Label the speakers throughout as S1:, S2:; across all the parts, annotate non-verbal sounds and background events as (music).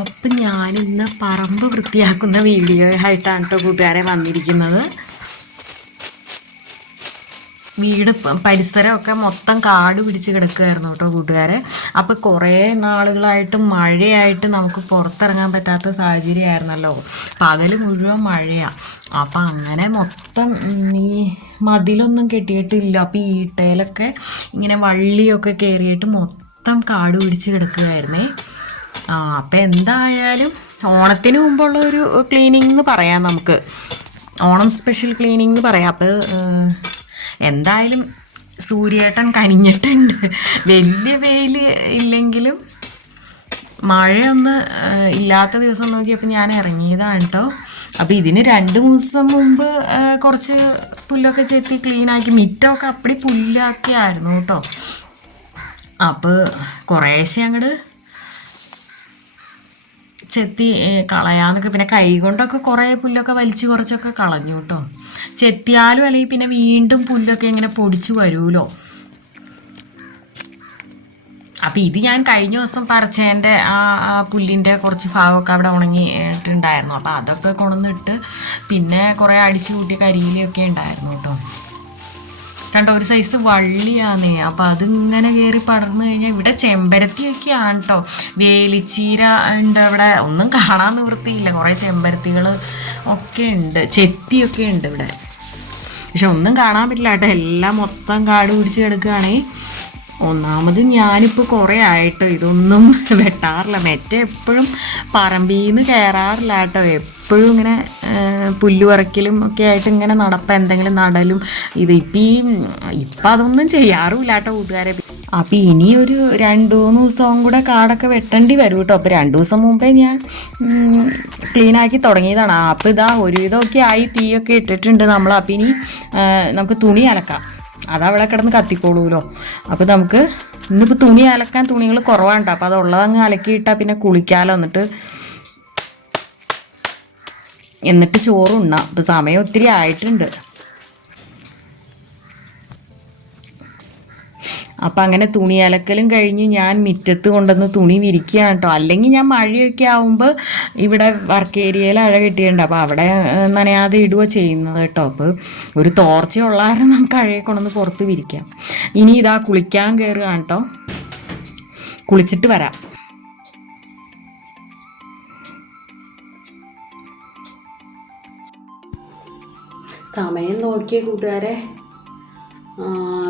S1: അപ്പം ഞാനിന്ന് പറമ്പ് വൃത്തിയാക്കുന്ന വീഡിയോ ആയിട്ടാണ് കേട്ടോ കൂട്ടുകാരെ വന്നിരിക്കുന്നത്. വീട് പരിസരമൊക്കെ മൊത്തം കാട് പിടിച്ച് കിടക്കുകയായിരുന്നു കേട്ടോ കൂട്ടുകാരെ. അപ്പോൾ കുറേ നാളുകളായിട്ട് മഴയായിട്ട് നമുക്ക് പുറത്തിറങ്ങാൻ പറ്റാത്ത സാഹചര്യമായിരുന്നല്ലോ. പകൽ മുഴുവൻ മഴയാണ് അപ്പം അങ്ങനെ മൊത്തം ഈ മതിലൊന്നും കെട്ടിയിട്ടില്ല. അപ്പോൾ ഈ ഈട്ടയിലൊക്കെ ഇങ്ങനെ വള്ളിയൊക്കെ കയറിയിട്ട് മൊത്തം കാട് പിടിച്ച് കിടക്കുകയായിരുന്നേ ആ അപ്പം എന്തായാലും ഓണത്തിന് മുമ്പുള്ള ഒരു ക്ലീനിങ് എന്ന് പറയാം നമുക്ക്. ഓണം സ്പെഷ്യൽ ക്ലീനിങ് എന്ന് പറയാം. അപ്പോൾ എന്തായാലും സൂര്യേട്ടൻ കനിഞ്ഞിട്ടുണ്ട്. വലിയ വെയിൽ ഇല്ലെങ്കിലും മഴയൊന്ന് ഇല്ലാത്ത ദിവസം നോക്കിയപ്പോൾ ഞാൻ ഇറങ്ങിയതാണ് കേട്ടോ അപ്പോൾ ഇതിന് രണ്ട് ദിവസം മുമ്പ് കുറച്ച് പുല്ലൊക്കെ ചെത്തി ക്ലീനാക്കി മിറ്റമൊക്കെ അപ്പടി പുല്ലാക്കിയായിരുന്നു കേട്ടോ അപ്പോൾ കുറേശ്ശെ അങ്ങോട്ട് ചെത്തി കളയാന്നൊക്കെ പിന്നെ കൈ കൊണ്ടൊക്കെ കുറേ പുല്ലൊക്കെ വലിച്ച് കുറച്ചൊക്കെ കളഞ്ഞു കേട്ടോ ചെത്തിയാലും അല്ലെങ്കിൽ പിന്നെ വീണ്ടും പുല്ലൊക്കെ ഇങ്ങനെ പൊടിച്ചു വരുമല്ലോ അപ്പം ഇത് ഞാൻ കഴിഞ്ഞ ദിവസം പറിച്ചതിന്റെ ആ പുല്ലിന്റെ കുറച്ച് ഭാഗമൊക്കെ അവിടെ ഉണങ്ങിയിട്ടുണ്ടായിരുന്നു. അപ്പം അതൊക്കെ കൊണ്ടുവന്നിട്ട് പിന്നെ കുറേ അടിച്ചു കൂട്ടിയ കരിയിലൊക്കെ ഉണ്ടായിരുന്നു കേട്ടോ കണ്ടോ ഒരു സൈസ് വള്ളിയാന്ന്. അപ്പം അതിങ്ങനെ കയറി പടർന്നു കഴിഞ്ഞാൽ ഇവിടെ ചെമ്പരത്തിയൊക്കെയാണ് കേട്ടോ വേലിച്ചീര ഉണ്ട് അവിടെ. ഒന്നും കാണാൻ നിവൃത്തിയില്ല. കുറേ ചെമ്പരത്തികൾ ഒക്കെ ഉണ്ട്. ചെത്തിയൊക്കെ ഉണ്ട് ഇവിടെ. പക്ഷെ ഒന്നും കാണാൻ പറ്റില്ല കേട്ടോ. എല്ലാം മൊത്തം കാട് പിടിച്ച് കിടക്കുകയാണേ ഒന്നാമത് ഞാനിപ്പോൾ കുറേ ആയിട്ട് ഇതൊന്നും (laughs) വെട്ടാറില്ല. മെറ്റ എപ്പോഴും പറമ്പിൽ നിന്ന് കയറാറില്ല കേട്ടോ. എപ്പോഴും ഇങ്ങനെ ആ, പുല്ല് പറിക്കലും ഒക്കെ ആയിട്ട് ഇങ്ങനെ നടപ്പം എന്തെങ്കിലും നടലും. ഇത് ഇപ്പം ഈ ഇപ്പം അതൊന്നും ചെയ്യാറുമില്ല കേട്ടോ കൂട്ടുകാരെ. അപ്പം ഇനി ഒരു രണ്ട് മൂന്ന് ദിവസവും കൂടെ കാടൊക്കെ വെട്ടേണ്ടി വരും കേട്ടോ. അപ്പോൾ രണ്ട് ദിവസം മുമ്പേ ഞാൻ ക്ലീനാക്കി തുടങ്ങിയതാണ്. അപ്പം ഇതാ ഒരുവിധമൊക്കെ ആയി തീയൊക്കെ ഇട്ടിട്ടുണ്ട് നമ്മൾ അപ്പം ഇനി നമുക്ക് തുണി അലക്കാം. അതവിടെ കിടന്ന് കത്തിക്കോളൂലോ. അപ്പോൾ നമുക്ക് ഇന്നിപ്പോൾ തുണി അലക്കാൻ തുണികൾ കുറവാണ് അപ്പോൾ അതുള്ളതങ്ങ് അലക്കിയിട്ടാൽ പിന്നെ കുളിക്കാലോ എന്നിട്ട് എന്നിട്ട് ചോറ് ഉണ്ണാം ഇപ്പം സമയം ഒത്തിരി ആയിട്ടുണ്ട്. അപ്പം അങ്ങനെ തുണി അലക്കലും കഴിഞ്ഞ് ഞാൻ മുറ്റത്ത് കൊണ്ടുവന്ന് തുണി വിരിക്കുകയാണ് കേട്ടോ. അല്ലെങ്കിൽ ഞാൻ മഴയൊക്കെ ആവുമ്പോൾ ഇവിടെ വർക്ക് ഏരിയയിൽ അഴ കിട്ടിയിട്ടുണ്ട്. അപ്പോൾ അവിടെ നനയാതെ ഇടുക ചെയ്യുന്നത് കേട്ടോ. അപ്പോൾ ഒരു തോർച്ച കാരണം നമുക്ക് അഴയെ കൊണ്ടുവന്ന് പുറത്ത് വിരിക്കാം. ഇനി ഇതാ കുളിക്കാൻ കയറുകയാണ് കേട്ടോ. കുളിച്ചിട്ട് വരാം. സമയം നോക്കിയ കൂട്ടുകാരെ.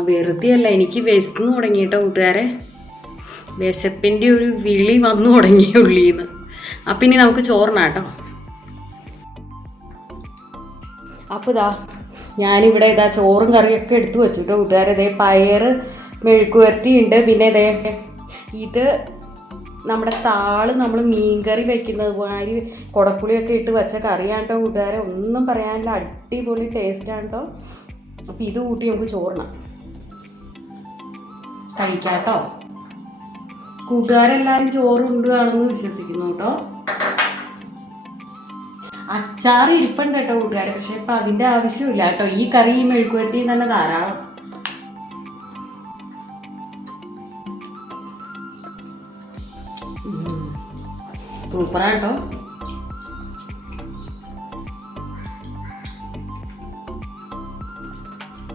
S1: വെറുതെയല്ല എനിക്ക് വിശന്ന് തുടങ്ങിയിട്ടോ കൂട്ടുകാരെ. വിശപ്പിന്റെ ഒരു വിളി വന്നു തുടങ്ങി ഉള്ളിന്ന്. അപ്പം ഇനി നമുക്ക് ചോറിനാട്ടോ അപ്പോൾ ഇതാ ഞാനിവിടെ ഇതാ ചോറും കറിയൊക്കെ എടുത്തു വെച്ചിട്ടോ കൂട്ടുകാരെ. ഇതേ പയറ് മെഴുക്കുവരട്ടി ഉണ്ട് പിന്നെ ഇതേ ഇത് നമ്മുടെ താൾ നമ്മൾ മീൻകറി വെക്കുന്നത് മാതിരി കുടപ്പുളിയൊക്കെ ഇട്ട് വെച്ച കറിയാണ് കേട്ടോ കൂട്ടുകാരെ. ഒന്നും പറയാനില്ല അടിപൊളി ടേസ്റ്റാണ് കേട്ടോ അപ്പോൾ ഇത് കൂട്ടി നമുക്ക് ചോറിനാം കഴിക്കാട്ടോ. കൂട്ടുകാരെല്ലാവരും ചോറ് കൊണ്ടുവാണെന്ന് വിശ്വസിക്കുന്നു കേട്ടോ. അച്ചാർ ഇരിപ്പുണ്ട് കേട്ടോ കൂട്ടുകാരെ പക്ഷെ ഇപ്പം അതിന്റെ ആവശ്യമില്ല കേട്ടോ. ഈ കറി ഈ മെഴുക്കുവരത്തി തന്നെ ധാരാളം. സൂപ്പറാട്ടോ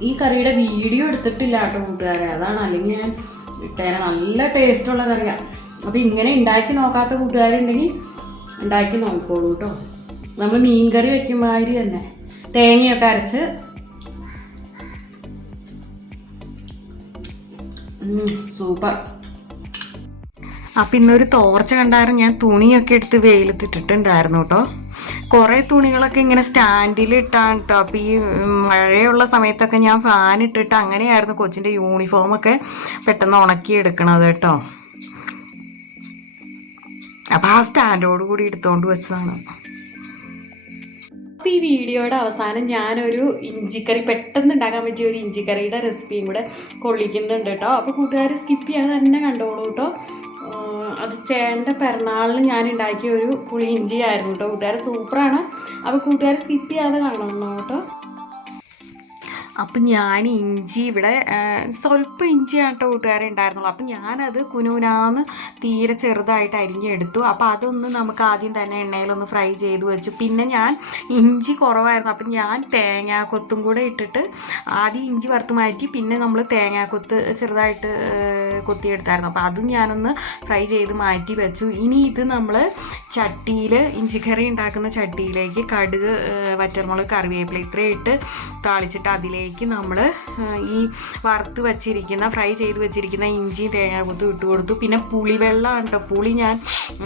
S1: ഈ കറിയുടെ വീഡിയോ എടുത്തിട്ടില്ല കേട്ടോ കൂട്ടുകാരെ. അതാണ് അല്ലെങ്കിൽ ഞാൻ ഇട്ടേനെ നല്ല ടേസ്റ്റുള്ള കറിയാണ് അപ്പോൾ ഇങ്ങനെ ഉണ്ടാക്കി നോക്കാത്ത കൂട്ടുകാരുണ്ടെങ്കിൽ ഉണ്ടാക്കി നോക്കോളൂ കേട്ടോ. നമ്മൾ മീൻ കറി വെക്കും മാതിരി തന്നെ. തേങ്ങയൊക്കെ അരച്ച്. സൂപ്പർ. അപ്പം ഇന്നൊരു തോർച്ച കണ്ടായിരുന്നു. ഞാൻ തുണിയൊക്കെ എടുത്ത് വെയിലത്തിട്ടിട്ടുണ്ടായിരുന്നു കേട്ടോ. കുറേ തുണികളൊക്കെ ഇങ്ങനെ സ്റ്റാൻഡിൽ ഇട്ടാണ് കേട്ടോ അപ്പൊ ഈ മഴയുള്ള സമയത്തൊക്കെ ഞാൻ ഫാൻ ഇട്ടിട്ട് അങ്ങനെയായിരുന്നു യൂണിഫോം ഒക്കെ പെട്ടെന്ന് ഉണക്കി എടുക്കണത് കേട്ടോ. അപ്പോൾ ആ സ്റ്റാൻഡോട് കൂടി എടുത്തോണ്ട് വെച്ചതാണ്. അപ്പോൾ ഈ വീഡിയോയുടെ അവസാനം ഞാനൊരു ഇഞ്ചിക്കറി പെട്ടെന്ന് ഉണ്ടാക്കാൻ പറ്റിയ ഒരു ഇഞ്ചിക്കറിയുടെ റെസിപ്പിയും കൂടെ കൊള്ളിക്കുന്നുണ്ട് കേട്ടോ. അപ്പോൾ കൂട്ടുകാർ സ്കിപ്പ് ചെയ്യാതെ തന്നെ കണ്ടോളൂ കേട്ടോ. അത് ചേട്ടന്റെ പിറന്നാളിന് ഞാൻ ഉണ്ടാക്കിയ ഒരു പുളി ഇഞ്ചി ആയിരുന്നു കേട്ടോ. കൂട്ടുകാർ സൂപ്പറാണ്. അപ്പോൾ കൂട്ടുകാർ സ്കിപ്പ് ചെയ്യാതെ കാണണം കേട്ടോ. അപ്പം ഞാൻ ഇഞ്ചി ഇവിടെ സ്വല്പം ഇഞ്ചിയാണ് കേട്ടോ കൂട്ടുകാരെ ഉണ്ടായിരുന്നുള്ളൂ. അപ്പം ഞാനത് കുനൂനാന്ന് തീരെ ചെറുതായിട്ട് അരിഞ്ഞെടുത്തു. അപ്പോൾ അതൊന്ന് നമുക്ക് ആദ്യം തന്നെ എണ്ണയിലൊന്ന് ഫ്രൈ ചെയ്ത് വെച്ചു. പിന്നെ ഞാൻ ഇഞ്ചി കുറവായിരുന്നു. അപ്പം ഞാൻ തേങ്ങാക്കൊത്തും കൂടെ ഇട്ടിട്ട് ആദ്യം ഇഞ്ചി വറുത്ത് മാറ്റി പിന്നെ നമ്മൾ തേങ്ങാക്കൊത്ത് ചെറുതായിട്ട് കൊത്തിയെടുത്തായിരുന്നു. അപ്പോൾ അതും ഞാനൊന്ന് ഫ്രൈ ചെയ്ത് മാറ്റി വെച്ചു. ഇനി ഇത് നമ്മൾ ചട്ടിയിൽ ഇഞ്ചിക്കറി ഉണ്ടാക്കുന്ന ചട്ടിയിലേക്ക് കടുക് വറ്റർമുളക് കറിവേപ്പില ഇത്രയും ഇട്ട് താളിച്ചിട്ട് അതിലേക്ക് നമ്മൾ ഈ വറുത്ത് വച്ചിരിക്കുന്ന ഫ്രൈ ചെയ്ത് വെച്ചിരിക്കുന്ന ഇഞ്ചി തേങ്ങ തേങ്ങാക്കൊത്തും ഇട്ട് കൊടുത്തു. പിന്നെ പുളിവെള്ളമാണ് കേട്ടോ പുളി ഞാൻ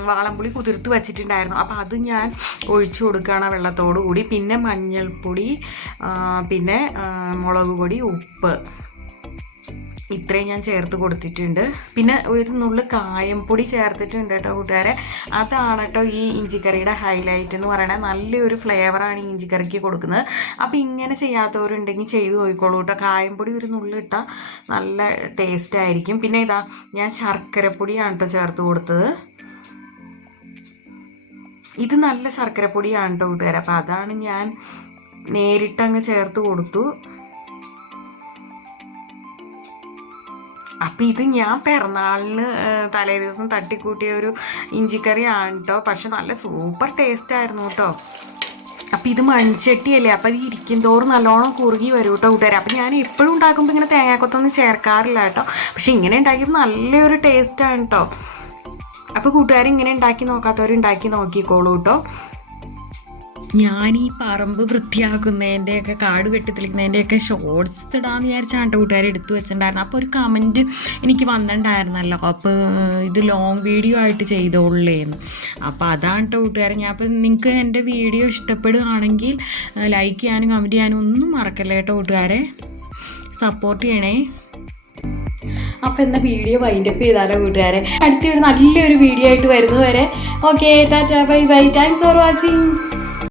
S1: വാളംപുളി കുതിർത്ത് വെച്ചിട്ടുണ്ടായിരുന്നു. അപ്പോൾ അത് ഞാൻ ഒഴിച്ചു കൊടുക്കുകയാണ് വെള്ളത്തോടു കൂടി പിന്നെ മഞ്ഞൾപ്പൊടി പിന്നെ മുളക് പൊടി ഉപ്പ്. ഇത്രയും ഞാൻ ചേർത്ത് കൊടുത്തിട്ടുണ്ട്. പിന്നെ ഒരു നുള്ളു കായംപൊടി ചേർത്തിട്ടുണ്ട് കേട്ടോ കൂട്ടുകാരെ. അതാണ് കേട്ടോ ഈ ഇഞ്ചിക്കറിയുടെ ഹൈലൈറ്റ് എന്ന് പറയുന്നത് നല്ലൊരു ഫ്ലേവറാണ് ഈ ഇഞ്ചിക്കറിക്ക് കൊടുക്കുന്നത്. അപ്പോൾ ഇങ്ങനെ ചെയ്യാത്തവരുണ്ടെങ്കിൽ ചെയ്ത് നോക്കിക്കോളൂ കേട്ടോ. കായംപൊടി ഒരു നുള്ളു ഇട്ടാൽ നല്ല ടേസ്റ്റ് ആയിരിക്കും. പിന്നെ ഇതാ ഞാൻ ശർക്കരപ്പൊടിയാണ് കേട്ടോ ചേർത്ത് കൊടുത്തത്. ഇത് നല്ല ശർക്കരപ്പൊടിയാണ് കേട്ടോ കൂട്ടുകാരെ. അപ്പോൾ അതാണ് ഞാൻ നേരിട്ടങ്ങ് ചേർത്ത് കൊടുത്തു. അപ്പം ഇത് ഞാൻ പിറന്നാളിന് തലേ ദിവസം തട്ടിക്കൂട്ടിയ ഒരു ഇഞ്ചിക്കറിയാണ് കേട്ടോ പക്ഷെ നല്ല സൂപ്പർ ടേസ്റ്റ് ആയിരുന്നു കേട്ടോ അപ്പം ഇത് മൺചട്ടിയല്ലേ? അപ്പം ഇത് ഇരിക്കും തോറും നല്ലോണം കുറുകി വരും കേട്ടോ കൂട്ടുകാരെ അപ്പം ഞാൻ എപ്പോഴും ഉണ്ടാക്കുമ്പോൾ ഇങ്ങനെ തേങ്ങാക്കൊത്തൊന്നും ചേർക്കാറില്ല കേട്ടോ പക്ഷെ ഇങ്ങനെ ഉണ്ടാക്കിയത് നല്ലൊരു ടേസ്റ്റാണ് കേട്ടോ അപ്പോൾ കൂട്ടുകാർ ഇങ്ങനെ ഉണ്ടാക്കി നോക്കാത്തവർ ഉണ്ടാക്കി നോക്കിക്കോളൂ കേട്ടോ ഞാൻ ഈ പറമ്പ് വൃത്തിയാക്കുന്നതിന്റെയൊക്കെ കാട് വെട്ടിത്തെളിക്കുന്നതിന്റെയൊക്കെ ഷോർട്സ് ഇടാന്ന് വിചാരിച്ചാണ് കേട്ടോ കൂട്ടുകാർ എടുത്തു വെച്ചിട്ടുണ്ടായിരുന്നു. അപ്പോൾ ഒരു കമന്റ് എനിക്ക് വന്നിട്ടുണ്ടായിരുന്നല്ലോ. അപ്പോൾ ഇത് ലോങ് വീഡിയോ ആയിട്ട് ചെയ്തോളേന്ന്. അപ്പോൾ അതാണ് കേട്ടോ കൂട്ടുകാരെ. ഞാൻ അപ്പോൾ നിങ്ങൾക്ക് എന്റെ വീഡിയോ ഇഷ്ടപ്പെടുകയാണെങ്കിൽ ലൈക്ക് ചെയ്യാനും കമന്റ് ചെയ്യാനും ഒന്നും മറക്കല്ലേ കേട്ടോ കൂട്ടുകാരെ? സപ്പോർട്ട് ചെയ്യണേ. അപ്പോൾ എന്ന വീഡിയോ വൈൻഡപ്പ് ചെയ്താലോ കൂട്ടുകാരെ? അടുത്ത ഒരു നല്ലൊരു വീഡിയോ ആയിട്ട് വരുന്നത് വരെ okay tata bye bye thanks for watching